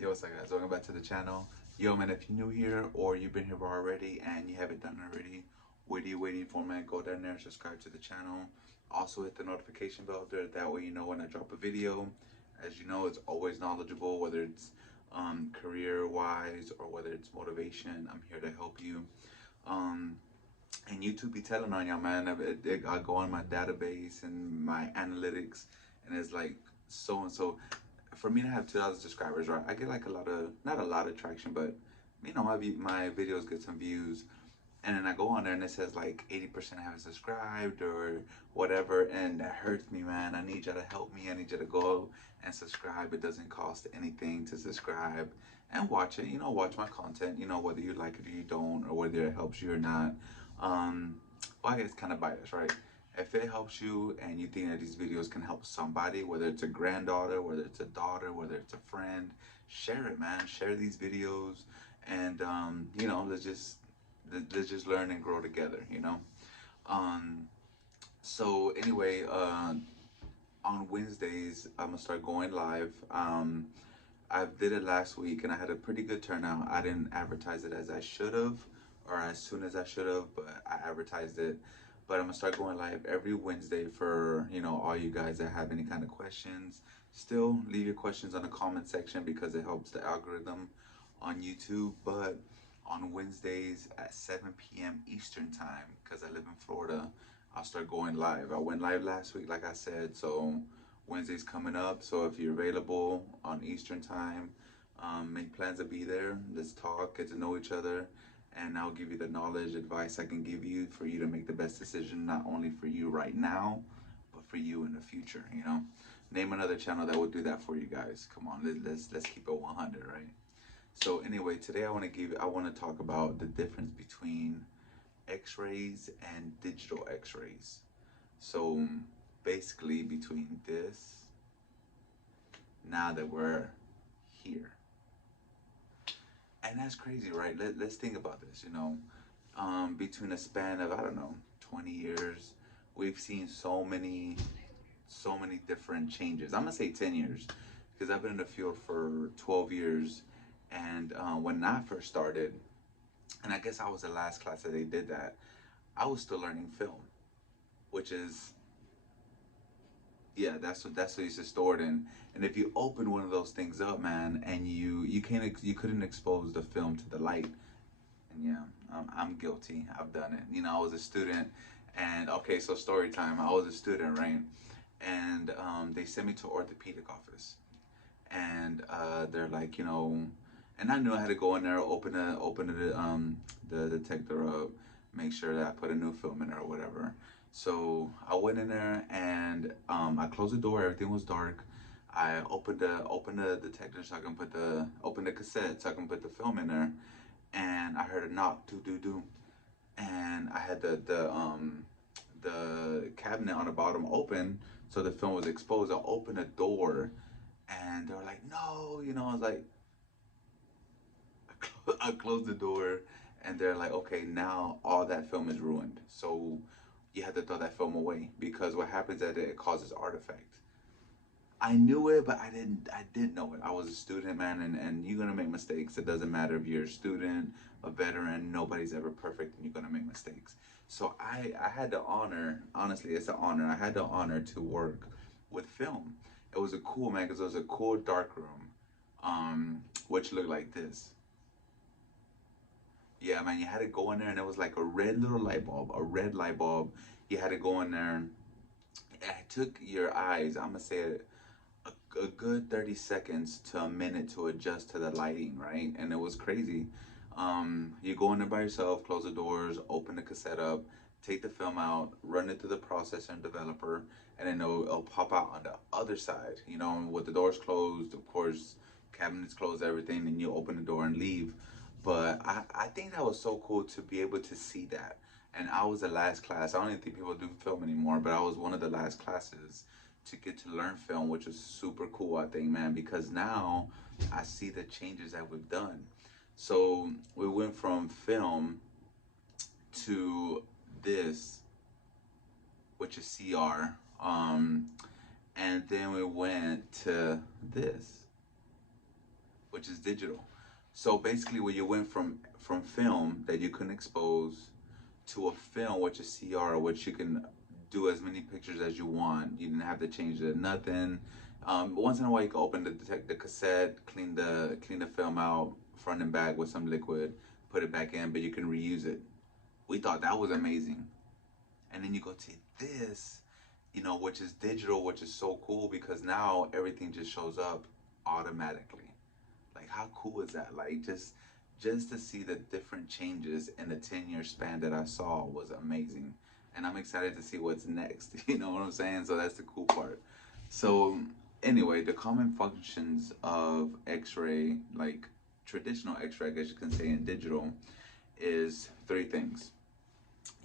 Yo, what's up guys? Welcome back to the channel. Yo man, if you're new here or you've been here already and you haven't done it already, what are you waiting for, man? Go down there, subscribe to the channel. Also hit the notification bell there, that way you know when I drop a video. As you know, it's always knowledgeable, whether it's career wise or whether it's motivation. I'm here to help you. Um, and YouTube be telling on y'all, man. I go on my database and my analytics, and it's like so and so. For me to have 2,000 subscribers, right? I get like a lot of, not a lot of traction, but you know, my videos get some views, and then I go on there and it says like 80% haven't subscribed or whatever, and that hurts me, man. I need y'all to help me. I need you to go and subscribe. It doesn't cost anything to subscribe and watch it. You know, watch my content. You know, whether you like it or you don't, or whether it helps you or not. Um, well, I guess kind of biased, right? If it helps you and you think that these videos can help somebody, whether it's a granddaughter, whether it's a daughter, whether it's a friend, share it, man. Share these videos, and you know, let's just learn and grow together, you know. um so anyway, on Wednesdays I'm gonna start going live. I did it last week and I had a pretty good turnout. I didn't advertise it as I should have, or as soon as I should have, but I advertised it. But I'm gonna start going live every Wednesday for, you know, all you guys that have any kind of questions. Still leave your questions on the comment section because it helps the algorithm on YouTube. But on Wednesdays at 7 p.m. Eastern time, because I live in Florida, I'll start going live. I went live last week, like I said, so Wednesday's coming up. So if you're available on Eastern time, make plans to be there. Let's talk, get to know each other, and I'll give you the knowledge, advice I can give you for you to make the best decision, not only for you right now, but for you in the future. You know, name another channel that would do that for you guys. Come on, let's keep it 100, right? So anyway, today I want to talk about the difference between X-rays and digital X-rays. So basically, between this, now that we're here, and that's crazy, right? Let's think about this. You know, between a span of, I don't know, 20 years, we've seen so many different changes. I'm gonna say 10 years because I've been in the field for 12 years, and when I first started, and I guess I was the last class that they did that, I was still learning film, which is, yeah, that's what you should store it in. And if you open one of those things up, man, and you couldn't expose the film to the light, and yeah, I'm guilty. I've done it. You know, I was a student, and okay, so story time. I was a student, right? And they sent me to orthopedic office, and they're like, you know, and I knew I had to go in there, the detector up, make sure that I put a new film in there or whatever. So I went in there and I closed the door. Everything was dark. I opened the detector so I can open the cassette so I can put the film in there. And I heard a knock, do do do, and I had the cabinet on the bottom open, so the film was exposed. I opened the door, and they were like, "No," you know. I was like, I closed the door, and they're like, "Okay, now all that film is ruined. So you have to throw that film away because what happens is that it causes artifact." I knew it, but I didn't know it. I was a student, man, and you're gonna make mistakes. It doesn't matter if you're a student, a veteran, nobody's ever perfect, and you're gonna make mistakes. So I had the honor, honestly, it's an honor. I had the honor to work with film. It was a cool, man, because it was a cool dark room, which looked like this. Yeah, man, you had to go in there, and it was like a red little light bulb, a red light bulb. You had to go in there. It took your eyes, I'm gonna say it, a good 30 seconds to a minute to adjust to the lighting, right? And it was crazy. You go in there by yourself, close the doors, open the cassette up, take the film out, run it through the processor and developer, and then it'll pop out on the other side. You know, with the doors closed, of course, cabinets closed, everything, and you open the door and leave. But I think that was so cool to be able to see that. And I was the last class. I don't even think people do film anymore, but I was one of the last classes to get to learn film, which was super cool, I think, man, because now I see the changes that we've done. So we went from film to this, which is CR, and then we went to this, which is digital. So basically, when you went from film that you couldn't expose to a film, which is CR, which you can do as many pictures as you want. You didn't have to change it, nothing. Once in a while, you can open the cassette, clean the film out front and back with some liquid, put it back in, but you can reuse it. We thought that was amazing. And then you go to this, which is digital, which is so cool because now everything just shows up automatically. Like, how cool is that? Like, just to see the different changes in the 10-year span that I saw was amazing. And I'm excited to see what's next. You know what I'm saying? So that's the cool part. So anyway, the common functions of X-ray, like traditional X-ray, I guess you can say, in digital, is three things.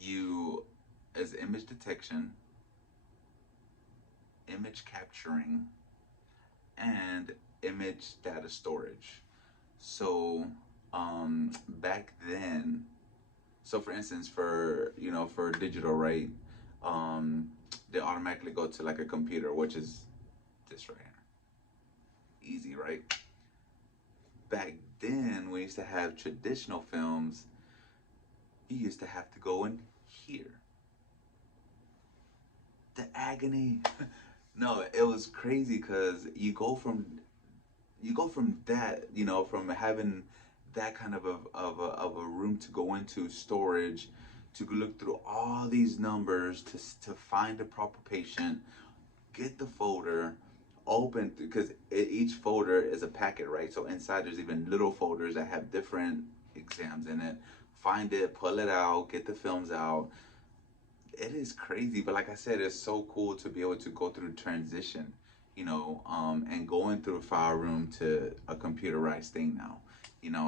You Is image detection, image capturing, and image data storage. So back then, so for instance, for digital, right, they automatically go to like a computer, which is this right here. Easy, right? Back then, we used to have traditional films. You used to have to go in here. The agony. No, it was crazy because you go from that, from having that kind of a room to go into storage, to look through all these numbers to find the proper patient, get the folder, open, because each folder is a packet, right? So inside there's even little folders that have different exams in it. Find it, pull it out, get the films out. It is crazy, but like I said, it's so cool to be able to go through transition, and going through a file room to a computerized thing now.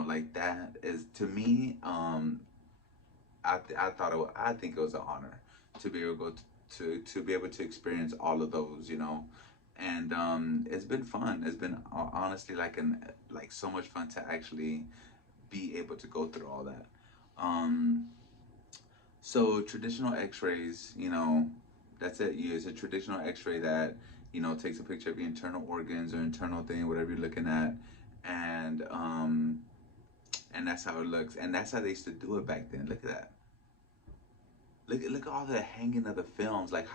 Like that is, to me, I think it was an honor to be able to go to be able to experience all of those, and it's been fun. It's been honestly like so much fun to actually be able to go through all that. Um, so traditional X-rays, that's it. It's a traditional X-ray that takes a picture of your internal organs or internal thing, whatever you're looking at, and that's how it looks, and that's how they used to do it back then. Look at that. Look at all the hanging of the films. Like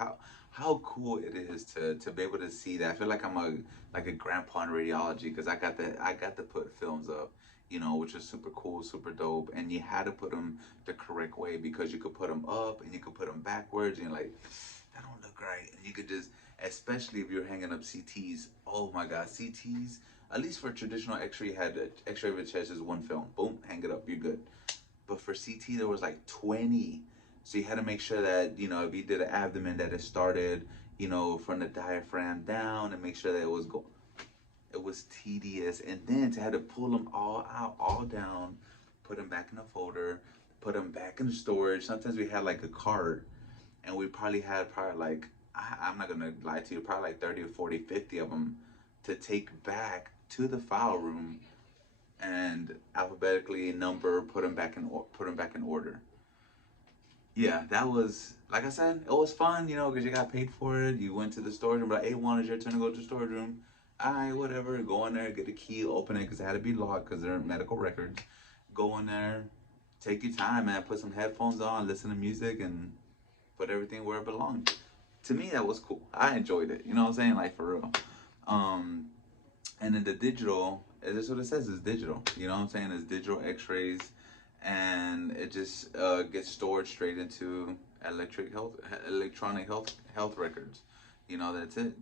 how cool it is to be able to see that. I feel like I'm a grandpa in radiology because I got to put films up, which is super cool, super dope. And you had to put them the correct way because you could put them up and you could put them backwards, and you're like, that don't look right. And you could just, especially if you're hanging up CTs. Oh my God, CTs. At least for traditional X-ray, you had X-ray of the chest is one film. Boom, hang it up, you're good. But for CT, there was like 20. So you had to make sure that, if you did an abdomen, that it started, from the diaphragm down, and make sure that it was tedious. And then to have to pull them all out, all down, put them back in the folder, put them back in the storage. Sometimes we had like a cart, and we probably like, I'm not going to lie to you, probably like 30 or 40, 50 of them to take back to the file room and alphabetically number, put them back in order. Yeah, that was, like I said, it was fun, because you got paid for it. You went to the storage room, like, hey, Juan, it's your turn to go to the storage room. All right, whatever. Go in there, get a key, open it, because it had to be locked because they're medical records. Go in there, take your time, man. Put some headphones on, listen to music, and put everything where it belonged. To me, that was cool. I enjoyed it. You know what I'm saying? Like, for real. Um, and then the digital, that's what it says, is digital. You know what I'm saying? It's digital X-rays, and it just gets stored straight into electronic health records. That's it.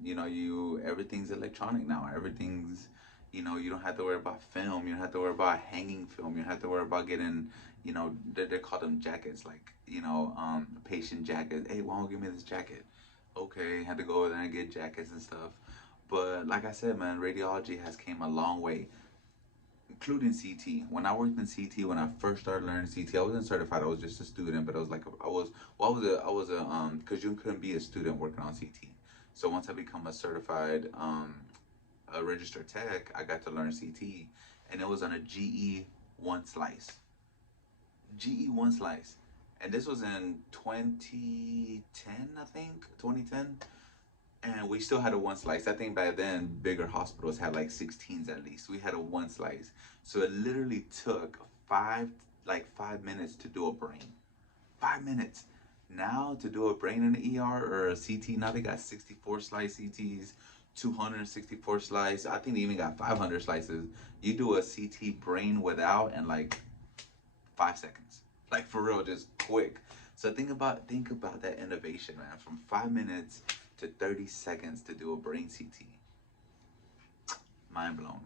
Everything's electronic now. Everything's, you don't have to worry about film. You don't have to worry about hanging film. You don't have to worry about getting, they call them jackets, like, patient jacket. Hey, why don't you give me this jacket? Okay, had to go over there and get jackets and stuff. But like I said, man, radiology has came a long way, including CT. When I worked in CT, when I first started learning CT, I wasn't certified. I was just a student, but I was like, because you couldn't be a student working on CT. So once I become a certified, a registered tech, I got to learn CT, and it was on a GE one slice. GE one slice. And this was in 2010, I think, 2010. and we still had a one slice. I think back then bigger hospitals had like 16s at least. We had a one slice, so it literally took 5 minutes to do a brain. 5 minutes. Now to do a brain in the ER or a CT, now they got 64 slice CTs, 264 slice. I think they even got 500 slices. You do a CT brain without in like 5 seconds. Like for real, just quick. So think about that innovation, man. From 5 minutes to 30 seconds to do a brain CT. Mind blown.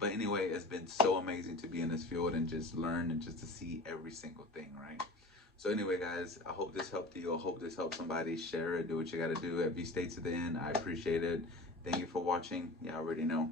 But anyway, it's been so amazing to be in this field and just learn and just to see every single thing, right? So anyway, guys, I hope this helped you. I hope this helped somebody. Share it. Do what you got to do. If you stay to the end, I appreciate it. Thank you for watching. You already know.